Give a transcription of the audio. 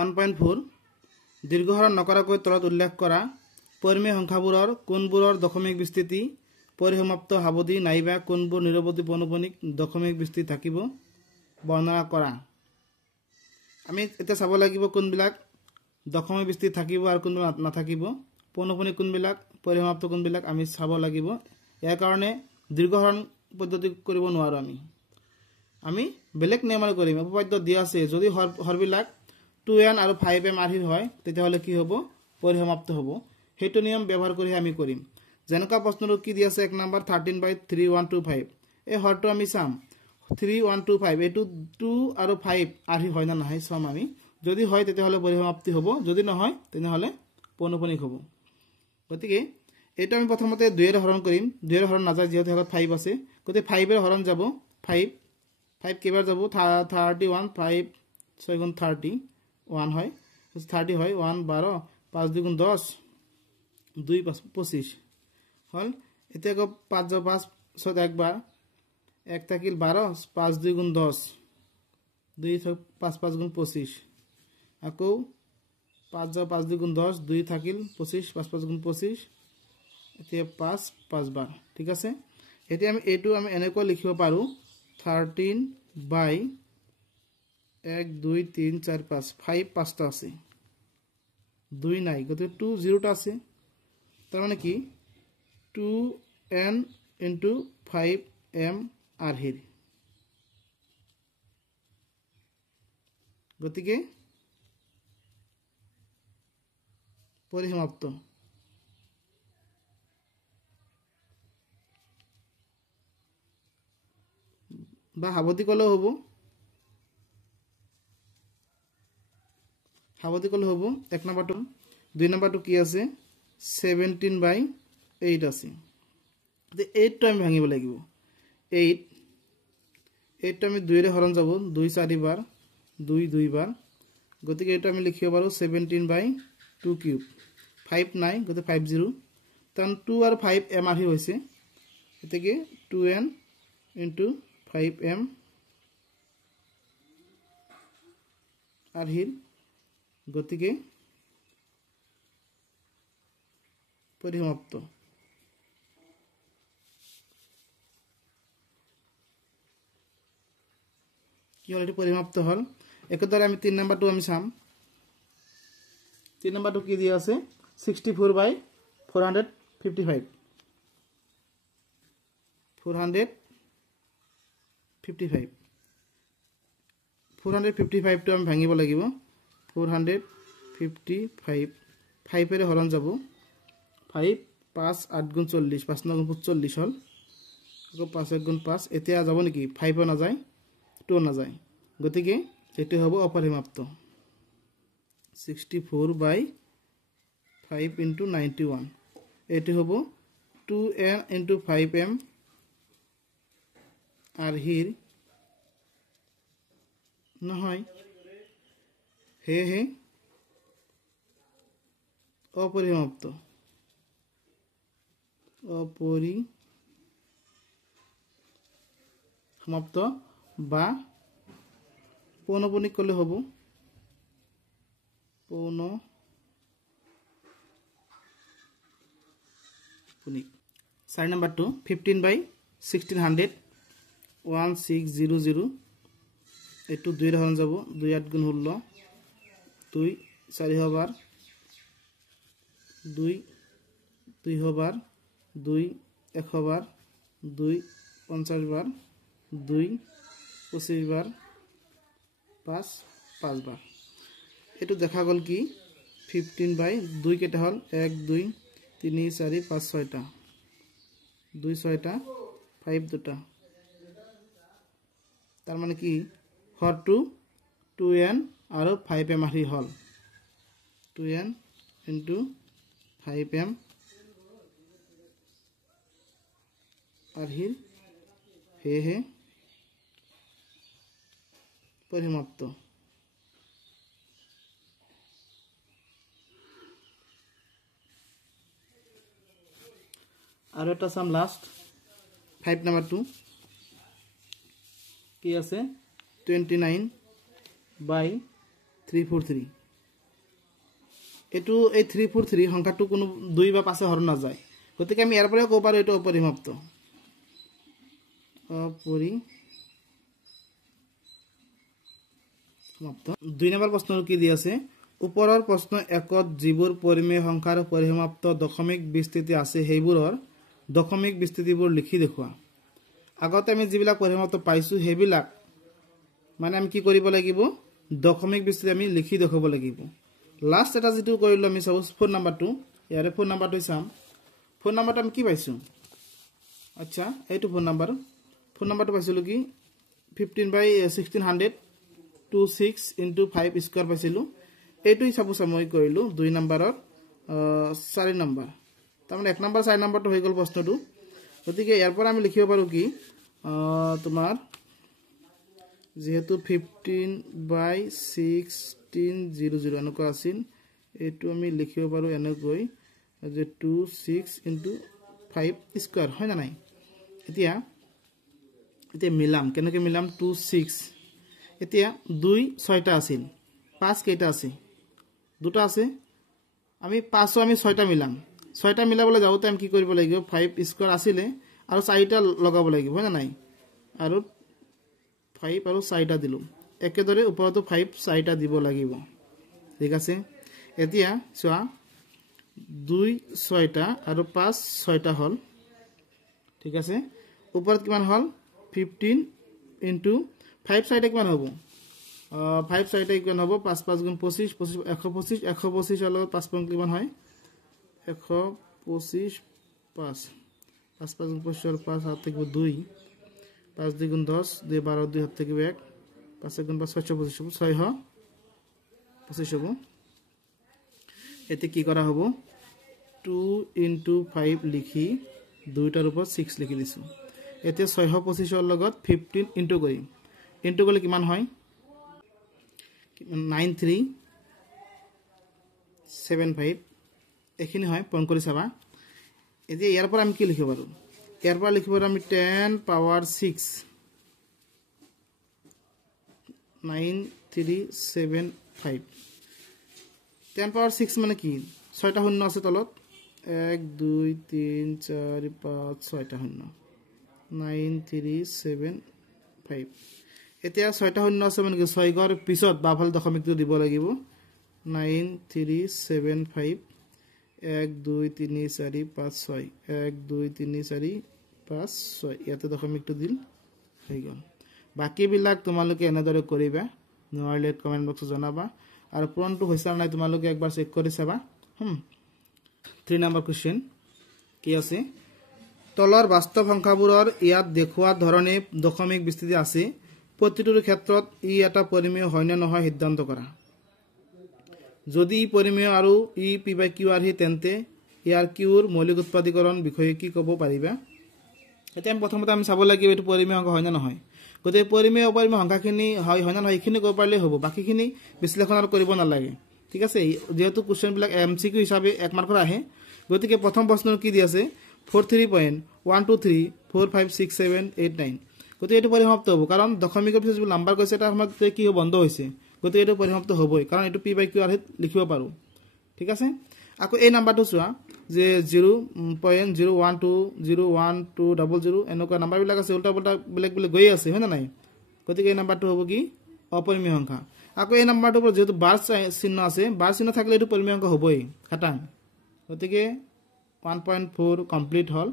1.4 দীৰ্ঘহৰণ নকৰাকৈ তলত উল্লেখ কৰা পৰিমেয় সংখ্যাবোৰৰ কোনবোৰৰ দশমিক বিস্তৃতি পৰিসমাপ্ত হাবদি নাইবা কোনবোৰ নিৰৱধি পৌনঃপুনিক দশমিক বিস্তৃতি থাকিব বৰ্ণনা কৰা। আমি এটা চাব লাগিব কোনবিলাক দশমিক বিস্তৃতি থাকিব আৰু কোনবিলাক নাথাকিব, পৌনঃপুনিক কোনবিলাক পৰিসমাপ্ত কোনবিলাক আমি চাব লাগিব। ইয়াৰ কাৰণে দীৰ্ঘহৰণ পদ্ধতি কৰিব নোৱাৰো। আমি বেলেগ নিয়মৰে কৰিম। উপপাদ্য দিয়া আছে যদি হৰবিলাক 2n আৰু 5m আৰ্হিৰ হয় তেতিয়াহ'লে কি হ'ব পৰিসমাপ্ত হ'ব। সেইটো নিয়ম ব্যৱহাৰ কৰি আমি কৰিম। যেনেকুৱা প্ৰশ্নটো কি দিয়া আছে 1 নম্বৰ 13/3125 এই হৰটো আমি চাম 3125 এইটো 2 আৰু 5 আৰ্হি হয় না নহয় চাম আমি। যদি হয় তেতিয়াহ'লে পৰিসমাপ্তি হ'ব, যদি নহয় তেনেহ'লে পৌনঃপুনিক হ'ব। গতিকে এইটো আমি প্ৰথমতে 2 এৰে হৰণ কৰিম। 2 এৰে হৰণ নাযায় যিহেতু আগত 5 আছে, গতিকে 5 এৰে হৰণ যাব 5 কেইবাৰ যাব 31 5 6 গুণ 30 1 হয় 30 হয় 1 12 5 2 গুণ 10 2 25 হল। এতিয়া আকৌ 5 যাব 5 পিছত একবাৰ 1 থাকিল 12 5 2 গুণ 10 2 5 5 গুণ 25 আকৌ 5 যাব 5 2 গুণ 10 2 থাকিল 25 5 5 গুণ 25 এতিয়া 5 5 বাৰ। ঠিক আছে, এতিয়া আমি এইটো আমি এনেকৈ লিখিব পাৰো 13/1 2 3 4 5 5 পাঁচটা আছে 2 নাই, গতিকে 2 0টা আছে। তাৰ মানে কি 2n × 5m আৰ্হিৰ। গতিকে পৰিসমাপ্ত বা হাবদি কলেও হ'ব, হাবদি কলেও হ'ব। 1 নম্বৰটো 2 নম্বৰটো কি আছে 17/8 আছে। 8টো আমি ভাঙিব লাগিব 8টো আমি 2 এৰে হৰণ যাব 2 4 বাৰ 2 2 বাৰ, গতিকে এইটো আমি লিখিব পাৰো 17/2 কিউব। 5 নাই গতিকে 50 কাৰণ 2 আৰু 5m আৰ্হি হৈছে, গতিকে 2n × 5m আৰ্হিৰ। গতিকে পৰিসমাপ্ত। কি হল এটো পৰিসমাপ্ত হল। একদৰে আমি 3 নম্বৰটো আমি চাম। 3 নম্বৰটো কি দিয়া আছে 64/455 455 টো আমি ভাঙিব লাগিব 455 5 এৰে হৰণ যাব 5 5 8 গুণ 40 5 9 গুণ 40 হল, আকৌ 5 1 গুণ 5 এতিয়া যাব নেকি 5 নাযায় 2 নাযায়, গতিকে এটো হ'ব অপৰিসমাপ্ত। 64/5 × 91 এটো হ'ব 2n × 5m আৰ্হিৰ নহয়, সেয়েহে অপৰিসমাপ্ত। অপৰিসমাপ্ত বা পৌনঃপুনিক কলে হ'ব পৌনঃপুনিক। 4 নম্বৰটো 15/1600 1600 এইটো 2 এৰে হৰণ যাব 2 8 গুণ 16 2 4 বাৰ 2 2 বাৰ 2 1 বাৰ 2 50 বাৰ 2 25 বাৰ 5 5 বাৰ। এইটো দেখা গল কি 15/2 কেইটা হল 1 2 3 4 5 6টা 2 6টা 5 দুটা। তাৰ মানে কি হৰটো 2n আৰু 5m আৰ্হি হল 2n × 5m আৰ্হিৰ, সেয়েহে পৰিসমাপ্ত। আৰু এটা চাম লাষ্ট 5 নম্বৰটো কি আছে 29/343 এইটো এই 343 সংখ্যাটো কোনো 2 বা 5 হৰণ নাযায় গতিকে আমি ইয়াৰ পৰা ক'ব পাৰো এইটো অপৰিসমাপ্ত 2 নম্বৰ প্ৰশ্নৰ কি দি আছে ওপৰৰ প্ৰশ্ন 1ত যিবোৰ পৰিমেয় সংখ্যাৰ পৰিসমাপ্ত দশমিক বিস্তৃতি আছে সেইবোৰৰ দশমিক বিস্তৃতিবোৰ লিখি দেখুৱা আগতে আমি যিবিলাক পৰিসমাপ্ত পাইছো সেইবিলাক মানে আমি কি কৰিব লাগিব দশমিক বিস্তৃতি আমি লিখি দেখাব লাগিব লাষ্ট এটা যেটো কৰিলো আমি সপোজ 4 নম্বৰটো ইয়াৰে 4 নম্বৰটো চাম 4 নম্বৰটো আমি কি পাইছো আচ্ছা এইটো 4 নম্বৰটো পাইছিলো কি 15/1600 26 * 5 স্কয়াৰ পাইছিলো এইটো সপোজ মই কৰিলো 2 নম্বৰৰ 4 নম্বৰ তাৰমানে 1 নম্বৰ 4 নম্বৰটো হৈ গল প্ৰশ্নটো গতিকে ইয়াৰ পৰা আমি লিখিব পাৰো কি তোমাৰ যেহেতু 15/1600 এনেকুৱা আছিল এইটো আমি লিখিব পাৰো এনেকৈ যে 26 * 5 স্কয়াৰ হয় না নাই এতিয়া মিলাম কেনেকৈ মিলাম 26 এতিয়া 2 6টা আছিল 5 কেইটা আছে দুটা আছে আমি 5 আমি 6টা মিলাম 6টা মিলাবলৈ যাওতে আমি কি কৰিব লাগিব 5 স্কয়াৰ আছিল আৰু 4টা লগাব লাগিব হয় না নাই আৰু 5 আৰু 4টা দিলো একেদৰে ওপৰতো 5 4টা দিব লাগিব ঠিক আছে এতিয়া চোৱা 2 6টা আৰু 5 6টা হল ঠিক আছে ওপৰত কিমান হল 15 * 5 4টা কিমান হ'ব 5 4টা কিমান হ'ব 5 5 * 25 125 125 লগত 5 পইণ্ট কিমান হয় 125 5 5 5 25 5 হাত থেকে 2 5 2 * 10 2 12 2 হাত থেকে 1 5 * 5 625 625 হ'ব এতে কি কৰা হ'ব 2 * 5 লিখি দুইটাৰ ওপৰত 6 লিখি দিছো এতে 625 লগত 15 ইনটু কৰিম ইনটু কৰিলে কিমান হয় 9375 এখিনি হয় পইণ্ট কৰি চাবা এতিয়া ইয়াৰ পৰা আমি কি লিখিব পাৰো ইয়াৰ পৰা লিখিব আমি 10 power 6 9375 10 power 6 মানে কি 6টা শূন্য আছে তলত 1 2 3 4 5 6টা শূন্য 9375 এতিয়া 6টা শূন্য আছে মানে কি 6 গৰ পিছত বাফল দশমিকটো দিব লাগিব 9375 1 2 3 4 5 6 1 2 3 4 5 6 ইয়াতে দশমিকটো দিল হৈ গল বাকি বিলাক তোমালোকে এনেদৰে কৰিবা নোৱাৰিলে কমেন্ট বক্সত জনাবা আৰু পূৰণটো হৈছে নাই তোমালোকে একবাৰ চেক কৰি চাবা 3 নম্বৰ কোৱেশ্চন কি আছে তলৰ বাস্তৱ সংখ্যাবোৰৰ ইয়াত দেখুওৱা ধৰণে দশমিক বিস্তৃতি আছে প্ৰতিটোৰ ক্ষেত্ৰত ই এটা পৰিমেয় হয় নে নহয় সিদ্ধান্ত কৰা যদি পৰিমেয় আৰু ই p/q আহি তেন্তে ইয়াৰ qৰ মৌলিক উৎপাদীকৰণ বিষয়ে কি ক'ব পাৰিবা এতিয়া প্ৰথমতে আমি চাব লাগিব এটো পৰিমেয় সংখ্যা হয় নে নহয় গতে পৰিমেয় অপৰিমেয় সংখ্যাখিনি হয় না নহয় এখিনি ক'ব পাৰিলে হ'ব বাকিখিনি বিশ্লেষণ আৰু কৰিব নালাগে ঠিক আছে যেহেতু কোৱেশ্চন বিলাক এমসিকিউ হিচাপে 1 মাৰ্কৰ আহে গতিকে প্ৰথম প্ৰশ্নৰ কি দি আছে 43.123456789 গতিকে এটো পৰিসমাপ্ত হ'ব কাৰণ দশমিকৰ পিছত যে নাম্বাৰ কৈছে এটা সময়ত কি বন্ধ হৈছে গতিকে এটো পৰিসমাপ্ত হ'বই কাৰণ এটো p/q আহি লিখিব পাৰো ঠিক আছে আকৌ এই নাম্বাৰটো চোৱা যে 0.012012000 এনেকুৱা নাম্বাৰ বিলাক আছে উল্টা পুল্টা বেলেগ গৈ আছে হয় না নাই গতিকে এই নাম্বাৰটো হ'ব কি অপৰিমেয় সংখ্যা আকৌ এই নাম্বাৰটোৰ ওপৰত যেটো বাৰ চিহ্ন আছে বাৰ চিহ্ন থাকিলে এটো পৰিমেয় সংখ্যা হ'বই খাটাং গতিকে 1.4 কমপ্লিট হল